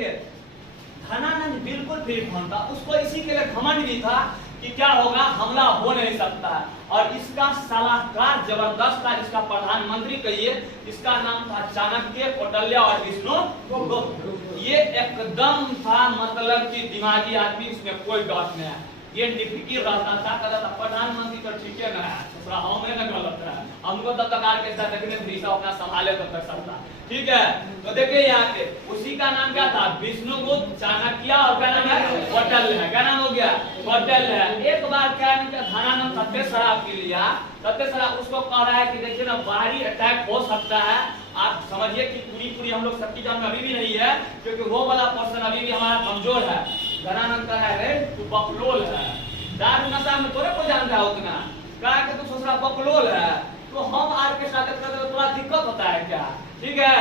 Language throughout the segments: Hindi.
देखिए धनानंद बिल्कुल फ्री था, उसको इसी के लिए घमंड भी था कि क्या होगा, हमला हो नहीं सकता है। और इसका सलाहकार जबरदस्त था, इसका प्रधानमंत्री कहिए, इसका नाम था चाणक्य, कौटिल्य और विष्णुगुप्त। ये एकदम था मतलब कि दिमागी आदमी, इसमें कोई डाउट नहीं है। ये निफिकिर रहता था, कहता था प्रधानमंत्री तो ठीक है ना है, हमें न गलत है, हमको तब तक आर के साथ देखने फ्री अपना संभाले तब तक सकता, ठीक है। तो देखिए यहाँ पे उसी का नाम क्या था, विष्णुगुप्त, चाणक्य और क्या नाम है, कौटिल्य है। क्या नाम हो गया, कौटिल्य है। एक बार क्या नाम है, धनानंद सत्य शराब पी लिया, सत्य शराब उसको कह रहा है कि देखिए ना बाहरी अटैक हो सकता है, आप समझिए कि पूरी हम लोग सबकी जान में अभी भी नहीं है, क्योंकि वो वाला पर्सन अभी भी हमारा कमजोर है। धनानंद का है तू बकलोल है, दारू नशा में तोरे को जानता है उतना, कहा कि तू सोचना बकलोल है, तो हम आर के साथ थोड़ा दिक्कत होता है क्या, ठीक है।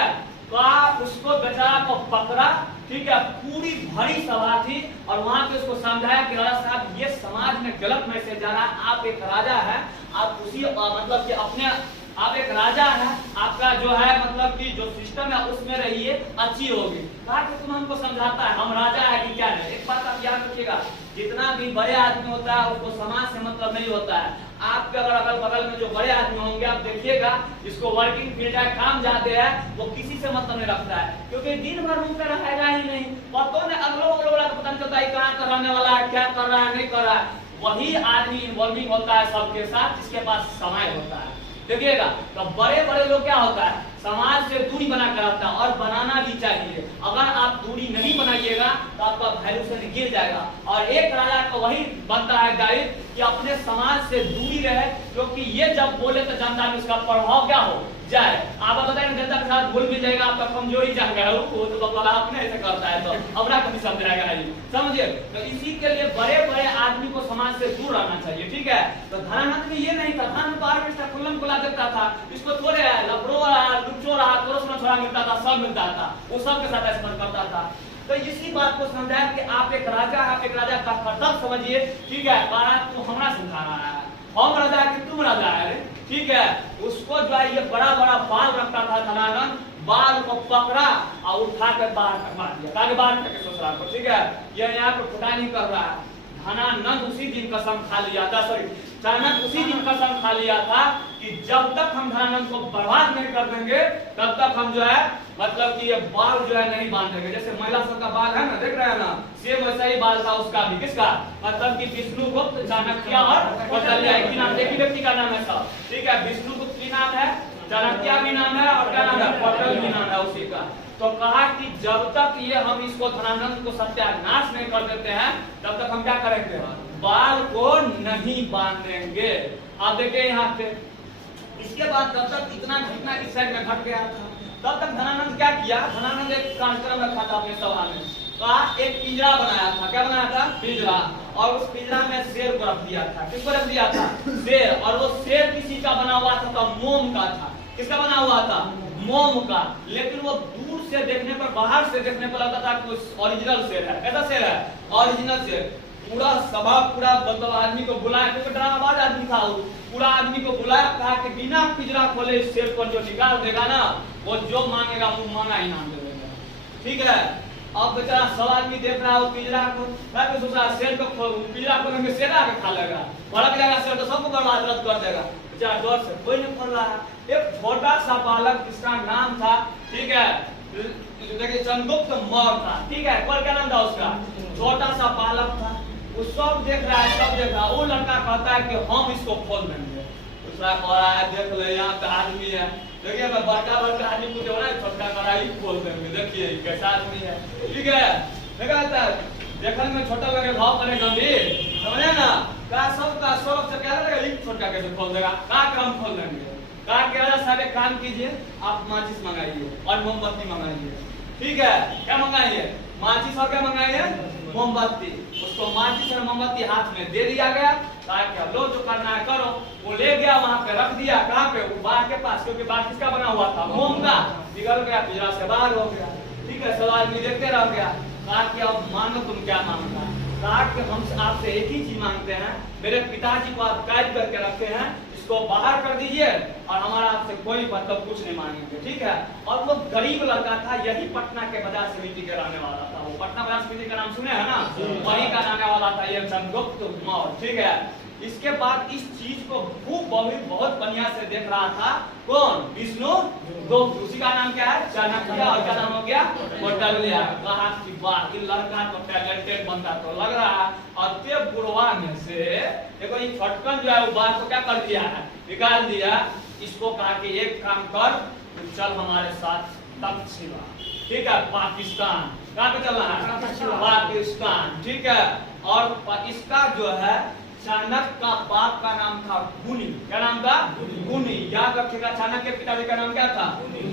तो आप उसको बेचारा को पकड़ा, ठीक है, पूरी भरी सभा थी और वहां पे उसको समझाया कि राजा साहब ये समाज में गलत मैसेज जा रहा है, आप एक राजा है, आप उसी मतलब कि अपने आप एक राजा है, आपका जो है मतलब कि जो सिस्टम है उसमें रहिए, अच्छी होगी। कहा कि तुम हमको समझाता है हम राजा है कि क्या है। एक बात आप याद रखिएगा, जितना भी बड़े आदमी होता है उसको समाज से मतलब नहीं होता है। आपके अगर अगल बगल में जो बड़े आदमी होंगे आप देखिएगा, इसको वर्किंग फील्ड है, काम जाते हैं, वो किसी से मतलब नहीं रखता है, क्योंकि दिन भर रूम पे रहेगा ही नहीं, पता नहीं अगलो बगलो वाला पता नहीं चलता है कहाँ कर रहने वाला है, क्या कर रहा है, नहीं कर रहा है। वही आदमी इन्वॉल्विंग होता है सबके साथ, जिसके पास समय होता है। देखिएगा तो बड़े बड़े लोग क्या होता है, समाज से दूरी बना कर रखता है, और बनाना भी चाहिए। अगर आप दूरी नहीं बनाइएगा तो आपका वैल्यूएशन गिर जाएगा। और एक राजा का वही बनता है दायित्व कि अपने समाज से दूरी रहे, क्योंकि ये जब बोले तो जनता में उसका प्रभाव क्या हो जाए। आप बताएं जनता के साथ भूल भी जाएगा, आपका कमजोरी जान गया वो तो बकवाला आपने ऐसे करता है तो अपना कभी समझ जाएगा नहीं, समझिए। तो इसी के लिए बड़े बड़े आदमी को समाज से दूर रहना चाहिए, ठीक है। तो धनानंद में ये नहीं था, धनानंद बार खुल्लम खुला देता था, इसको थोड़े लफड़ो रहा, लुच्चो रहा, थोड़ा मिलता था, सब मिलता था, वो सबके साथ ऐसा करता था। तो इसी बात को समझाया कि आप एक राजा, आप एक राजा का कर्तव्य समझिए, ठीक है। तू हमारा समझा रहा है, हम राजा है कि तुम राजा है, ठीक है। उसको जो है ये बड़ा बड़ा बाल रखता था धनानंद, बाल को पकड़ा और उठा कर बाहर मार दिया, ताकि बाहर करके ससुराल को, ठीक है। ये यहाँ पे खुदा नहीं कर रहा है। धनानंद उसी दिन कसम खा लिया था, सॉरी चाणक्य उसी दिन कसम खा लिया था कि जब तक हम धनानंद को बर्बाद नहीं कर देंगे तब तक हम जो है मतलब कि ये बाल जो है नहीं बांधेंगे। जैसे महिला सब का बाल है ना, देख रहे हैं ना, सेम वैसा ही बाल था उसका भी। किसका मतलब कि विष्णुगुप्त, चाणक्य और कौटिल्य, एक ही नाम, एक ही व्यक्ति का नाम है सब, ठीक है। विष्णुगुप्त भी नाम है, चाणक्य भी नाम है और क्या नाम है, कौटिल्य भी नाम है उसी का। तो कहा कि जब तक ये हम इसको धनानंद को सत्यानाश नहीं कर देते हैं तब तक हम क्या करेंगे, बाल को नहीं बांधेंगे। आप देखिए यहाँ पे इसके बाद जब तक इतना घटना इस साइड में घट गया था तब तक धनानंद क्या किया, धनानंद एक कार्यक्रम रखा था अपने सभा में, कहा एक पिंजरा बनाया था। क्या बनाया था, पिंजरा, और उस पिंजरा में शेर को रख दिया था। किसको रख दिया था, शेर। और वो शेर किसी का बना हुआ था, मोम का था। किसका बना हुआ था, मोम का। लेकिन वो दूर से देखने पर, बाहर से देखने पर लगता था कि ओरिजिनल शेर है। कैसा शेर है, ओरिजिनल शेर। पूरा सभा पूरा मतलब आदमी को बुलाया, क्योंकि ड्रामाबाज आदमी था वो, पूरा आदमी को बुलाया, कहा कि बिना पिंजरा खोले इस शेर को जो निकाल देगा ना वो जो मांगेगा वो मांगा इनाम दे देगा, ठीक है। अब बेचारा सब आदमी देख रहा है वो पिंजरा को, सोचा शेर को पिंजरा खोलेंगे शेर आके खा लेगा, भड़क जाएगा शेर तो सबको बर्बाद कर देगा। बेचारा डर से कोई नहीं खोल रहा। एक छोटा सा बालक जिसका नाम था, ठीक है, देखिए चंद्रगुप्त मौर्य था, ठीक है। कौन क्या नाम था उसका, छोटा सा बालक था। वो सब देख रहा है, सब देख रहा है। वो लड़का कहता है कि हम इसको खोल देंगे। दूसरा कह रहा है देख ले यहाँ पे आदमी है, देखिए मैं बड़का आदमी को जो है छोटका कढ़ाई खोल देंगे, देखिए कैसा आदमी है, ठीक है। देखा देखने में छोटा लगे भाव करे गंभीर, समझे ना। क्या सबका स्वरूप से क्या लगेगा, छोटका कैसे खोल देगा, का हम खोल देंगे। कहा कि राजा साहब एक काम कीजिए, आप माचिस मंगाइए और मोमबत्ती मंगाइए, ठीक है। क्या मंगाइए, माचिस और क्या मंगाइए, मोमबत्ती। उसको माचिस और मोमबत्ती हाथ में दे दिया गया, कहा कि लो जो करना है करो। वो ले गया वहां पे रख दिया, कहाँ पे, वो बाघ के पास, क्योंकि बाघ किसका बना हुआ था, मोम का। निकल गया, पिंजरा से बाहर हो गया, ठीक है। सब आदमी देखते रह गया। कहा कि अब मानो तुम क्या मांगना। कहा कि हम आपसे एक ही चीज मांगते हैं, मेरे पिताजी को आप कैद करके रखे हैं, इसको बाहर कर दीजिए और हमारा आपसे कोई मतलब कुछ नहीं मांगेंगे, ठीक है। और वो गरीब लड़का था, यही पटना के बाजार समिति के रहने वाला था। पटना बनारस समिति का नाम सुने हैं ना, वहीं का आने वाला था ये चंद्रगुप्त मौर्य, ठीक है। इसके बाद इस चीज को बहुत बढ़िया से देख रहा था कौन, विष्णुगुप्त, उसी का नाम क्या है, चाणक्य, और क्या नाम हो गया, कौटिल्य। कहा कि वाह ये लड़का तो टैलेंटेड बनता तो लग रहा है, और ते बुढ़वा में से देखो ये फटकन जो है वो बात को क्या कर दिया है, निकाल दिया। इसको कहा कि एक काम कर, तू चल हमारे साथ तक्षशिला, ठीक है, पाकिस्तान। कहाँ पे चलना है, पाकिस्तान, ठीक है। और इसका जो है चाणक्य का बाप का नाम था गुनी, क्या नाम था, गुनी, याद रखिएगा। चाणक्य के पिताजी का नाम क्या था,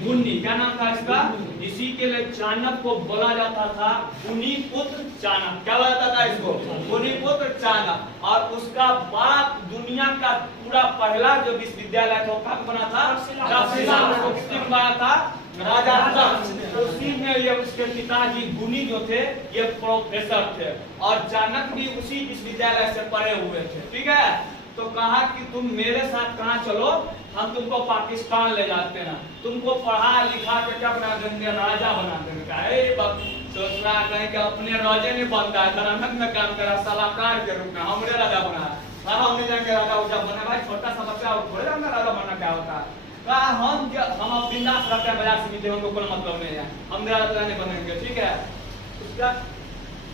गुनी, क्या नाम था इसका, इसी के लिए चाणक्य को बोला जाता था गुनी पुत्र चाणक्य, क्या बोला जाता था इसको, गुनी पुत्र चाणक्य। और उसका बाप दुनिया का पूरा पहला जो विश्वविद्यालय था कब बना था, तक्षशिला, उसको किसने बनाया था, राजा तक्ष। उसी में ये उसके पिताजी गुनी जो थे ये प्रोफेसर थे, और चाणक्य भी उसी विश्वविद्यालय से पढ़े हुए थे, ठीक है। तो कहा कि तुम मेरे साथ कहाँ चलो, हम तुमको पाकिस्तान ले जाते हैं, तुमको पढ़ा लिखा के क्या बना देंगे, राजा बना देंगे। सोच रहा कहीं कि अपने राजे नहीं बनता है, कर्नाटक में काम करा सलाहकार के रूप में, हमरे राजा बना, हमने जाके राजा उजा बना। भाई छोटा सा बच्चा थोड़े जानता राजा बनना क्या होता है। हम अब बिंदास रहते हैं बाजार समिति, हमको कोई मतलब नहीं है, हम राजा नहीं बनेंगे, ठीक है। उसका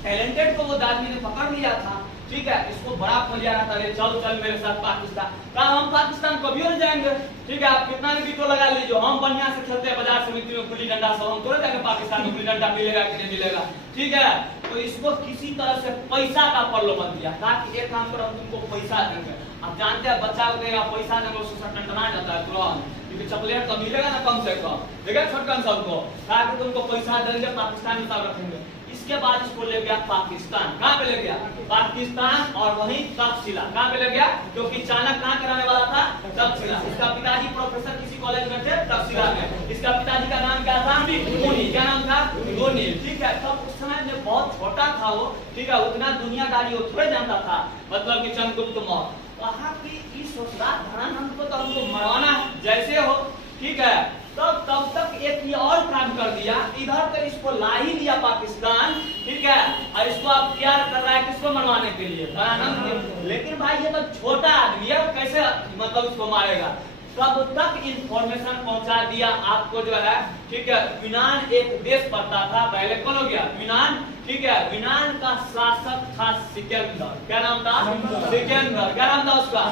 टैलेंटेड को वो आदमी ने पकड़ लिया था, ठीक है। इसको बड़ा फलिया रहा था, चल चल मेरे साथ पाकिस्तान। कहा हम पाकिस्तान कभी नहीं जाएंगे, ठीक है, आप कितना भी वीटो लगा लीजिए, हम बढ़िया से खेलते हैं बाजार समिति में गुल्ली डंडा सब, हम थोड़े जाएंगे पाकिस्तान में गुल्ली डंडा मिलेगा कि नहीं मिलेगा, ठीक है। तो इसको किसी तरह से पैसा का प्रलोभन दिया, कहा कि एक काम करो हम तुमको पैसा देंगे। आप जानते हैं बच्चा को देगा पैसा देंगे उसको टंटना जाता है तुरंत, क्योंकि चॉकलेट तो मिलेगा ना कम से कम, देखा छोटकन सबको, कहा कि तुमको पैसा देंगे, पाकिस्तान में सब रखेंगे। इसके बाद इसको ले गया पाकिस्तान, कहाँ पे ले गया, पाकिस्तान, और वहीं तक्षशिला, कहाँ पे ले गया, क्योंकि चाणक्य कहाँ कराने वाला था, तक्षशिला। इसका पिताजी प्रोफेसर किसी कॉलेज में थे, तक्षशिला में। इसका पिताजी का नाम क्या था, गुनी, क्या नाम था, गुनी, ठीक है। तब उस समय में बहुत छोटा था वो, ठीक है, उतना दुनियादारी वो थोड़े जानता था, मतलब कि चंद्रगुप्त मौर्य। कहा कि इस धनानंद को तो हमको मरवाना है जैसे हो, ठीक है। तब तक एक ये और काम कर दिया, इधर तक इसको ला ही दिया पाकिस्तान, ठीक है, और इसको आप प्यार कर रहा है किसको मरवाने के लिए, धनानंद। लेकिन भाई ये तो छोटा आदमी है, कैसे मतलब इसको मारेगा। तब तक इंफॉर्मेशन पहुंचा दिया आपको जो है, ठीक है। यूनान एक देश पड़ता था पहले, कौन हो गया, यूनान, ठीक है। यूनान का शासक था सिकंदर, क्या नाम था, सिकंदर, क्या नाम था उसका,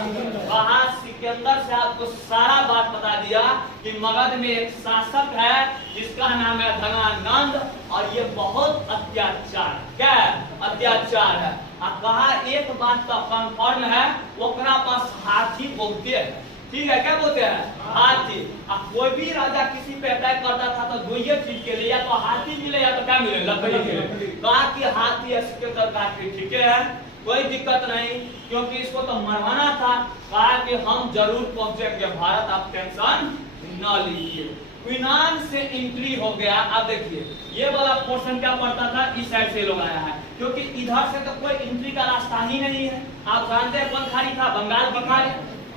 वहां सिकंदर से आपको सारा बात बता दिया कि मगध में एक शासक है जिसका नाम है धनानंद, और ये बहुत अत्याचार, क्या है, अत्याचार है। अब कहा एक बात का कंफर्म है, ओकरा पास हाथी बोलते हैं, ठीक है, क्या बोलते हैं, हाथी। अब कोई भी राजा किसी पे अटैक करता था तो दो ही चीज के लिए, या तो हाथी मिले या तो क्या मिले, लकड़ी मिले। कहा कि हाथी इसके सरकार की, ठीक है, कोई दिक्कत नहीं, क्योंकि इसको तो मरवाना था। कहा कि हम जरूर पहुंचेंगे भारत, आप टेंशन न लीजिए। यूनान से एंट्री हो गया। अब देखिए ये वाला पोर्शन क्या पड़ता था, इस साइड से लोग आया है, क्योंकि इधर से तो कोई एंट्री का रास्ता ही नहीं है। आप जानते हैं कौन खाड़ी था, बंगाल की खाड़ी,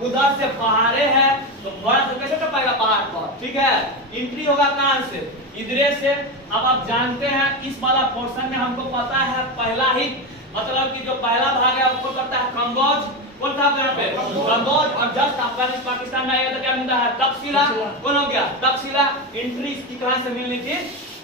उधर से पहाड़े हैं, तो घोड़ा से कैसे टपाएगा पहाड़ पर, ठीक है। एंट्री होगा कहां से, इधरे से। अब आप जानते हैं इस वाला पोर्शन में हमको पता है पहला ही, मतलब कि जो पहला भाग है उसको करता है कंबोज, कौन था यहाँ पे, कंबोज। और जस्ट अफगानिस्तान पाकिस्तान में आया तो क्या मिलता है, तक्षशिला, कौन हो गया, तक्षशिला। एंट्री इसकी कहां से मिलनी थी,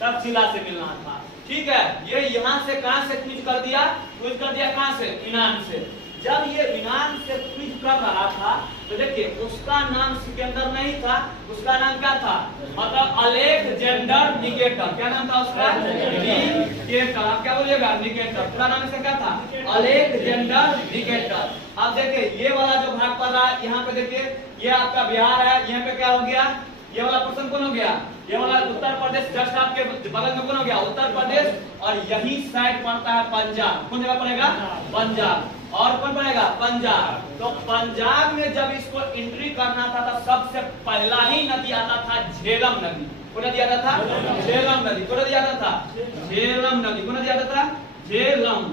तक्षशिला से मिलना था, ठीक है। ये यहाँ से कहां से क्विज कर दिया, क्विज कर दिया कहां से, यूनान से। जब ये यूनान से क्विज कर रहा था तो देखिए उसका नाम सिकंदर नहीं था, उसका नाम क्या था, मतलब अलेक्जेंडर निकेटर। क्या नाम था उसका, निकेटर। आप क्या बोलिएगा, निकेटर। पूरा नाम इसका क्या था, अलेक्जेंडर निकेटर। अब देखिए ये वाला जो भाग पड़ रहा है, यहाँ पे देखिए ये आपका बिहार है, यहाँ पे क्या हो गया, ये वाला पर्सन कौन हो गया, ये वाला उत्तर प्रदेश, जस्ट आपके बगल में कौन हो गया, उत्तर प्रदेश। और यही साइड पड़ता है पंजाब, कौन जगह पड़ेगा, पंजाब। और कौन पड़ेगा, पंजाब। तो पंजाब में जब इसको एंट्री करना था तो सबसे पहला ही नदी आता था झेलम नदी। कौन नदी आता था, झेलम नदी। कौन नदी आता था, झेलम नदी। कौन नदी आता था, झेलम,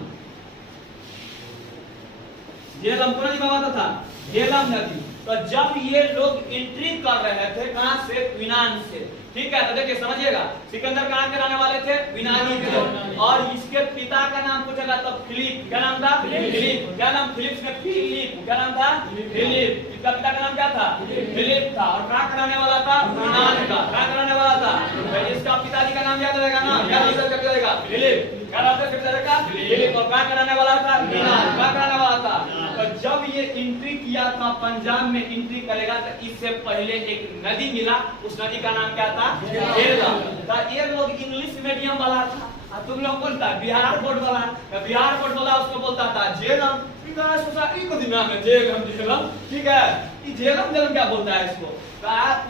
झेलम। कौन नदी आता था, झेलम नदी। तो जब ये लोग एंट्री कर रहे थे कहां से, यूनान से, ठीक है। तो देखिए समझिएगा, सिकंदर कहां के रहने वाले थे, यूनानी के लोग। और इसके पिता का नाम पूछेगा तो फिलिप। क्या नाम था? फिलिप। क्या नाम? फिलिप ने फिलिप। क्या नाम था? फिलिप। इसका पिता का नाम क्या था? फिलिप था। और क्या कराने वाला था? यूनान का। क्या कराने वाला था? तो इसका पिताजी का नाम याद रहेगा ना? क्या नाम से रहेगा? फिलिप। क्या नाम से रहेगा? फिलिप। और क्या कराने वाला था? यूनान। क्या कराने वाला था? तो जब ये एंट्री किया था पंजाब में एंट्री करेगा तो इससे पहले एक नदी मिला, उस नदी का नाम क्या था? झेलम। तो ये लोग इंग्लिश मीडियम वाला था, तुम लोग कौन था? बिहार बोर्ड वाला। बिहार बोर्ड वाला उसको बोलता था झेलम। सोसाइटी को नाम है झेलम। झेलम ठीक है, झेलम झेलम क्या बोलता है इसको?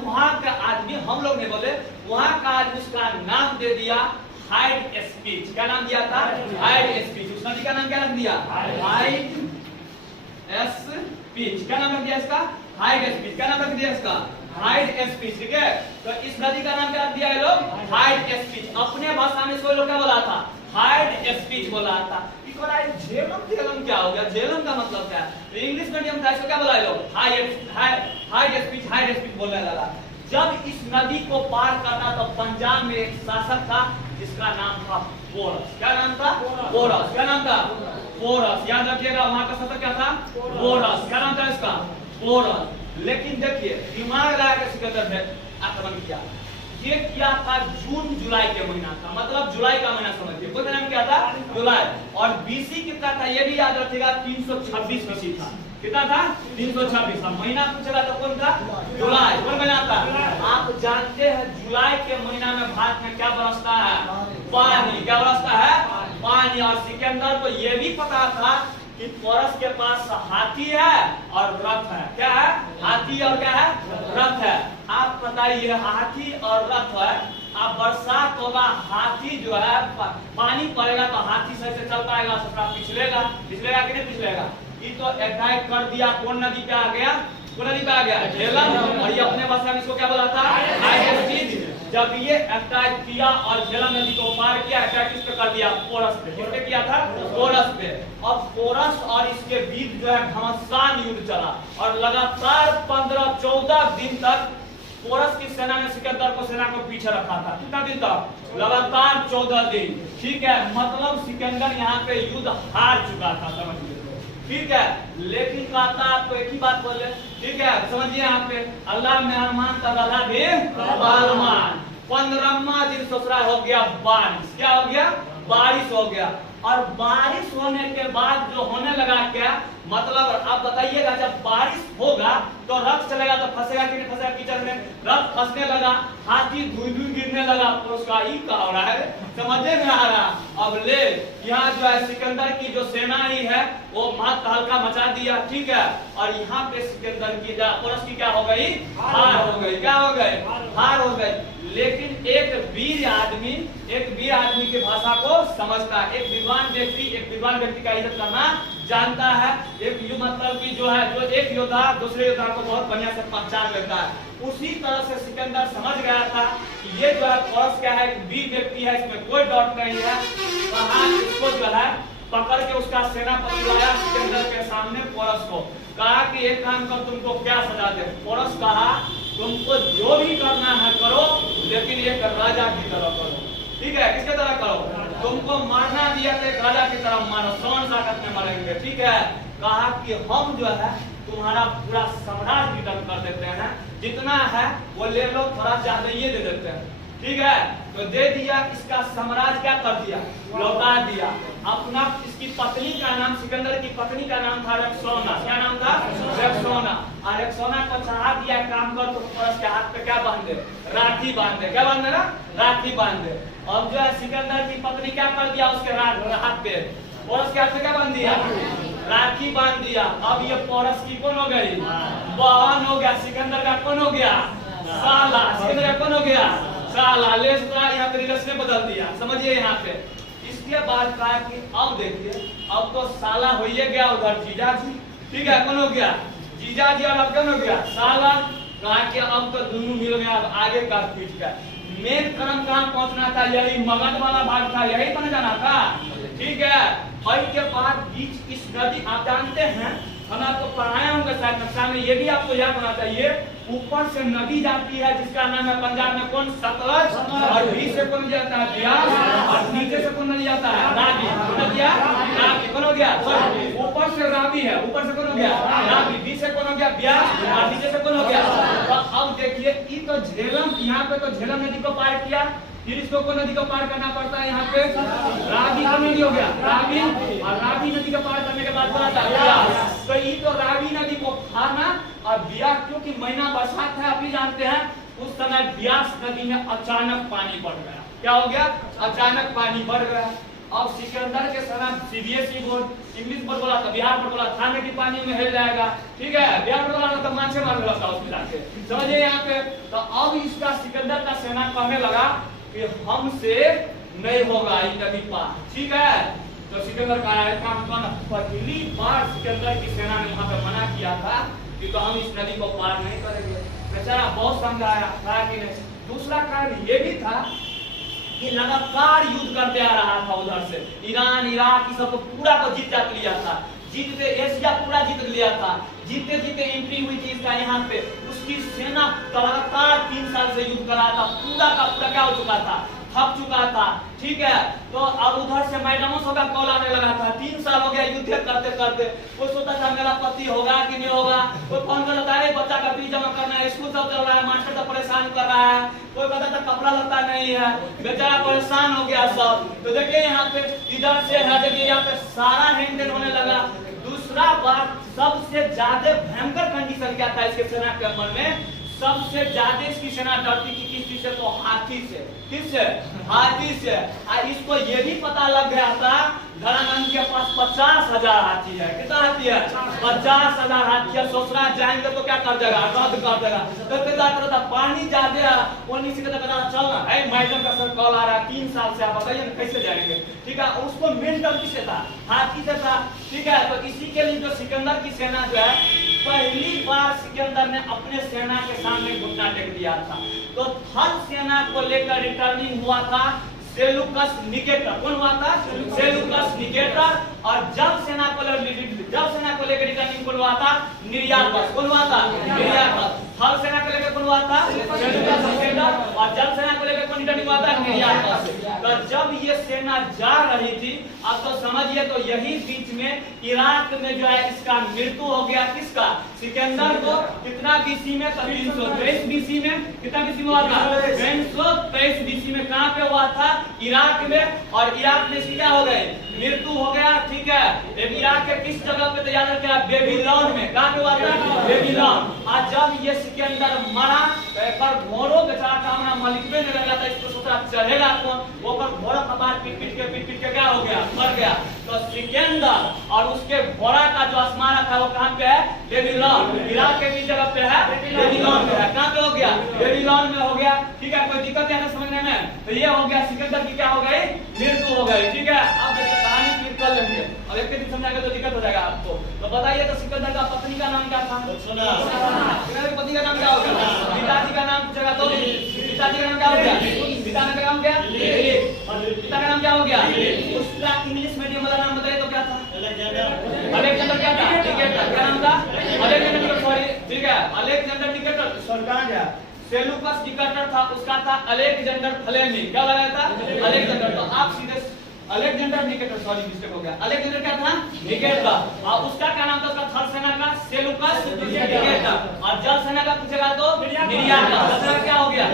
वहां का आदमी, हम लोग ने बोले वहां का आदमी उसका नाम दे दिया हाइड स्पीच। क्या नाम दिया था? Hide speech. उस नदी का नाम क्या नाम दिया? Hide speech. क्या नाम रख दिया इसका? Hide speech. क्या नाम रख दिया इसका? Hide speech. ठीक है, तो इस नदी का नाम क्या रख दिया ये लोग? Hide speech. अपने भाषा में इसको लोग क्या बोला था? हाइड स्पीच बोला था। झेलम झेलम क्या हो गया? झेलम का मतलब क्या है? इंग्लिश मीडियम था, इसको क्या बोला लोग? Hide speech. हाइड स्पीच बोलने लगा। जब इस नदी को पार करता तो पंजाब में एक शासक था जिसका नाम था पोरस। क्या नाम था? पोरस। क्या नाम था? पोरस। याद रखिएगा, वहां का शासक क्या था? पोरस। क्या नाम था इसका? पोरस। लेकिन देखिए दिमाग लगा के सिकंदर ने आक्रमण किया। ये क्या था? जून जुलाई के महीना था, मतलब जुलाई का महीना समझिए। कोई नाम क्या था? जुलाई। और बीसी कितना था ये भी याद रखिएगा, 326 बीसी था। कितना था? 326। महीना पूछेगा तो कौन था? जुलाई। कौन महीना था? आप जानते हैं जुलाई के महीना में भारत में क्या बरसता है? पानी। क्या बरसता है? पानी। और सिकंदर को यह भी पता था कि पोरस के पास हाथी है और रथ है। क्या है? हाथी और क्या है? रथ है। आप बताइए, हाथी और रथ है, अब बरसात होगा, हाथी जो है पानी पड़ेगा तो हाथी सही से चल पाएगा? पिछलेगा? पिछलेगा कि नहीं पिछलेगा? ये तो अटैक कर दिया, कौन नदी पे आ गया? कौन नदी पे आ गया? झेलम। और ये अपने भाषा में इसको क्या बोला था? Hide speech. जब ये अटैक किया और झेलम नदी को पार किया, अटैक किस पे कर दिया? पोरस पे। किस पे किया था? पोरस पे। अब पोरस और इसके बीच जो है घमासान युद्ध चला और लगातार 15-14 दिन तक पोरस की सेना ने सिकंदर को सेना को पीछे रखा था। कितना दिन तक? लगातार 14 दिन। ठीक है, मतलब सिकंदर यहाँ पे युद्ध हार चुका था, समझिए। ठीक है, लेकिन कहता आपको एक ही बात बोले। ठीक है, समझिए यहाँ पे अल्लाह मेहरमान तगला भी बालमान। 15वां दिन ससुरा हो गया बारिश। क्या हो गया? बारिश हो गया। और बारिश होने के बाद जो होने लगा क्या मतलब, आप बताइएगा, जब बारिश होगा तो रथ चलेगा तो फंसेगा कि नहीं फंसेगा कीचड़ में? रथ फंसने लगा, हाथी धुई गिरने लगा। उसका ही कहा हो रहा है, समझे में आ रहा? अब ले यहाँ जो है सिकंदर की जो सेना ही है वो मात हल्का मचा दिया। ठीक है, और यहाँ पे सिकंदर की पोरस की क्या हो गई? हार हो गई। क्या हो गई? हार हो गई। लेकिन एक वीर आदमी की भाषा को समझता है। एक विद्वान व्यक्ति का इज्जत करना जानता है। एक मतलब की जो है, जो एक योद्धा दूसरे योद्धा को बहुत बढ़िया से पहचान लेता है। उसी तरह से सिकंदर समझ गया था कि ये जो है पोरस क्या है? एक वीर व्यक्ति है, इसमें कोई डाउट नहीं है। कहा इसको जो है पकड़ के उसका सेनापति लाया सिकंदर के सामने पोरस को। कहा कि एक काम कर, तुमको क्या सजा दे? पोरस कहा तुमको जो भी करना है करो, लेकिन एक राजा की तरह करो। ठीक है, किसके तरह करो? तुमको मारना दिया तो एक राजा की तरह मारो, सौन साकत में मरेंगे। ठीक है, कहा कि हम जो है तुम्हारा पूरा साम्राज्य रिटर्न कर देते हैं, जितना है वो ले लो, थोड़ा ज्यादा ये दे देते हैं। ठीक है, तो दे दिया। इसका साम्राज्य क्या कर दिया? लौटा दिया। अपना इसकी पत्नी का नाम, सिकंदर की पत्नी का नाम था रेक्सोना। क्या नाम था? रेक्सोना। और रेक्सोना को चढ़ा दिया, काम कर तो पोरस के हाथ पे क्या बांध दे? राखी बांध दे। क्या बांध दे ना? राखी बांध दे। अब जो है सिकंदर की पत्नी क्या कर दिया? उसके हाथ पे, पोरस के हाथ पे क्या बांध दिया? राखी बांध दिया। अब ये पोरस की कौन हो गई? बहन हो गया। सिकंदर का कौन हो गया? साला। सिकंदर का कौन हो गया? साला। यहाँ पे रिलेशन बदल दिया, समझिए यहाँ पे। इसके बाद कहा कि अब देखिए, अब तो साला हो ही गया, उधर जीजा जी। ठीक है, कौन हो गया? जीजा जी। और अब कौन हो गया? साला। कहा कि अब तो दोनों मिल गया, अब आगे का पीठ का मेन क्रम कहाँ पहुंचना था? यही मगध वाला भाग था, यही बन जाना था। ठीक है, और के बाद बीच इस नदी, आप जानते हैं हम आपको पढ़ाए होंगे शायद नक्शा में, ये भी आपको याद होना चाहिए। ऊपर से नदी जाती है जिसका नाम है पंजाब में कौन, सतलज, और बीच से कौन जाता है, ब्यास, और नीचे से कौन नदी जाता है, रावी। कौन गया, रावी। कौन हो गया, ऊपर से रावी है, ऊपर से कौन हो गया, रावी, बीच से कौन हो गया, ब्यास, और नीचे से कौन हो गया। तो अब देखिए ये तो झेलम, यहाँ पे तो झेलम नदी को पार किया, फिर इसको कौन नदी को पार करना पड़ता है, यहाँ पे रावी का नदी हो गया, रावी, और रावी नदी को पार करने के बाद बना था ब्यास। तो ये तो रावी नदी को पारना, और ब्यास क्योंकि महीना बरसात है, आप भी जानते हैं, उस समय ब्यास नदी में अचानक पानी बढ़ गया। क्या हो गया, अचानक पानी बढ़ गया। अब सिकंदर के समय सीबीएसई बोर्ड इंग्लिश बोर्ड बोला था, बिहार बोर्ड बोला था कि पानी में हिल जाएगा, ठीक है, बिहार बोर्ड बोला तो माछे मार रहा उसमें जाके, समझिए यहाँ पे। तो अब इसका सिकंदर का सेना कहने लगा कि हमसे नहीं होगा ये नदी पार, ठीक है। तो सिकंदर का पहली बार सिकंदर की सेना ने वहां पे मना किया था कि तो हम इस नदी को पार नहीं करेंगे। बेचारा बहुत समझाया था कि नहीं। दूसरा कारण ये भी था कि लगातार युद्ध करते आ रहा था उधर से, ईरान इराक ये सब पूरा को जीत जात लिया था, जीतते एशिया पूरा जीत लिया था, जीतते जीतते एंट्री हुई थी इसका यहाँ पे। उसकी सेना लगातार 3 साल से युद्ध कर रहा था, पूरा का पूरा क्या हो चुका था, थक चुका था, ठीक है। तो अब उधर से मैडमों का कॉल आने लगा था, 3 साल हो गया युद्ध करते करते, कोई सोचता था मेरा पति होगा कि नहीं होगा, कोई फोन कर लेता है बच्चा का फीस जमा करना है, स्कूल सब चल रहा है, मास्टर तो परेशान कर रहा है, कोई कहता था कपड़ा लगता नहीं है, बेचारा परेशान हो गया सब। तो देखिए यहाँ पे इधर से है, देखिए यहाँ पे सारा हैंडल होने लगा। दूसरा बात, सबसे ज्यादा भयंकर कंडीशन क्या था इसके सेना के अमल में, सबसे ज्यादा इसकी सेना डरती थी किस चीज से, तो हाथी से। किससे, हाथी से। और इसको ये भी पता लग गया था धनानंद के पास 50,000 हाथी है। कितना हाथी है, 50,000 हाथी है। ससुराल जाएंगे तो क्या कर देगा, रद्द कर देगा। तो क्या करता, पानी ज्यादा वो नीचे कहता चलना है, मैडम का सर कॉल आ रहा है 3 साल से, आप बताइए ना कैसे जाएंगे, ठीक है। उसको मेन डर किससे था, हाथी से था, ठीक है। तो इसी के लिए जो सिकंदर की सेना जो है, पहली बार सिकंदर ने अपने सेना के सामने घुटना टेक दिया था। तो थल सेना को लेकर रिटर्निंग हुआ था सेलुकस निकेटर। कौन हुआ था, सेलुकस निकेटर। और जब सेना को लेकर रिटर्निंग कौन हुआ था, निर्यातस। कौन हुआ था, निर्यातस। थल सेना को लेकर कौन हुआ था, सेलुकस निकेटर। और जब सेना को लेकर कौन रिटर्निंग हुआ था, निर्यातस। तो जब ये सेना जा रही थी, अब तो समझिए, तो यही बीच में इराक में जो है इसका मृत्यु हो गया। किसका, सिकंदर को। कितना बीसी में, 323 बीसी में। कितना बीसी में हुआ था, 323 बीसी में। कहाँ पे हुआ था, इराक में। और इराक में इसकी क्या हो गई, मृत्यु हो गया, ठीक है। इराक के किस जगह पे तैयार किया, बेबीलोन में। कहाँ पे हुआ था, बेबीलोन। और जब ये सिकंदर मरा तो एक बार घोड़ों बेचारा कामना मलिक में लगा था, इसको सोचा चढ़ेगा कौन, वो पर घोड़ा कपार पीट पीट के क्या हो गया, मर गया। तो सिकंदर और उसके घोड़ा का जो स्मारक है वो कहाँ पे है, बेबीलोन। इराक के किस जगह पे है, बेबीलोन में है। कहाँ पे हो गया, बेबीलोन में हो गया, ठीक है। कोई दिक्कत है ना समझने में। तो ये हो गया सिकंदर की क्या हो गई, मृत्यु हो गई, ठीक है। अब देखिए कहानी फिर कर लेंगे, और एक दिन समझाएंगे तो दिक्कत हो जाएगा आपको। तो बताइए तो सिकंदर का पत्नी का नाम क्या था, पति का नाम क्या हो गया, पिताजी का नाम पूछेगा तो पिताजी का नाम क्या हो गया, पिता का नाम क्या, और पिता का नाम क्या हो गया, उसका इंग्लिश मीडियम वाला नाम बताइए तो क्या था, अलेक्जेंडर। क्या था, निकेटर। क्या नाम था, अलेक्जेंडर। सॉरी, ठीक है, अलेक्जेंडर निकेटर। सॉरी कहाँ गया, सेलुकस निकेटर था, उसका था अलेक्जेंडर फ्लेमिंग। क्या लगाया था, अलेक्जेंडर। तो आप सीधे अलेक्जेंडर निकेटर, सॉरी मिस्टेक हो गया। अलेक्जेंडर क्या था, निकेटर। और उसका क्या नाम था, उसका थल सेना का सेलुकस निकेटर। और जल सेना का पूछेगा तो निर्यातस। क्या हो गया,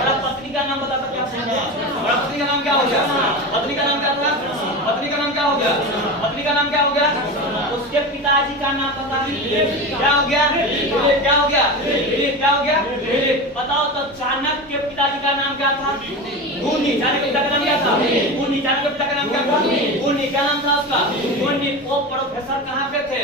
और पत्नी का नाम बता सकते हैं, और पत्नी का नाम क्या हो गया, पत्नी का नाम क्या था, पत्नी का नाम क्या हो गया, पत्नी का नाम क्या हो गया, उसके पिताजी का नाम पता नहीं, क्या हो गया, क्या हो गया, क्या हो गया, बताओ तो। चाणक्य के पिताजी का नाम क्या था, गुनी। चाणक्य के पिता का नाम क्या था, गुनी। चाणक्य के पिता का नाम क्या था, गुनी। क्या नाम था उसका, गुनी। वो प्रोफेसर कहाँ पे थे,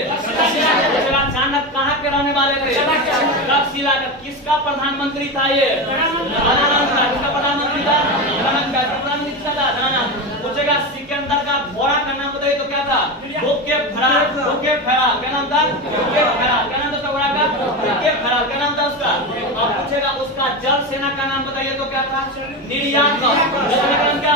चाणक्य कहाँ के रहने वाले थे, तक्षशिला का। किसका प्रधानमंत्री था ये, धनानंद का। किसका प्रधानमंत्री था, धनानंद का। प्रधानमंत्री किसका था, धनानंद। पूछेगा सिकंदर का घोड़ा का नाम बताइए तो क्या था, भूखे फरार। भूखे फरार क्या नाम था, भूखे फरार। क्या नाम था घोड़ा का, भूखे फरार। क्या नाम था उसका। अब पूछेगा उसका जल सेना का नाम बताइए तो क्या था, निर्यातस। जल सेना का नाम क्या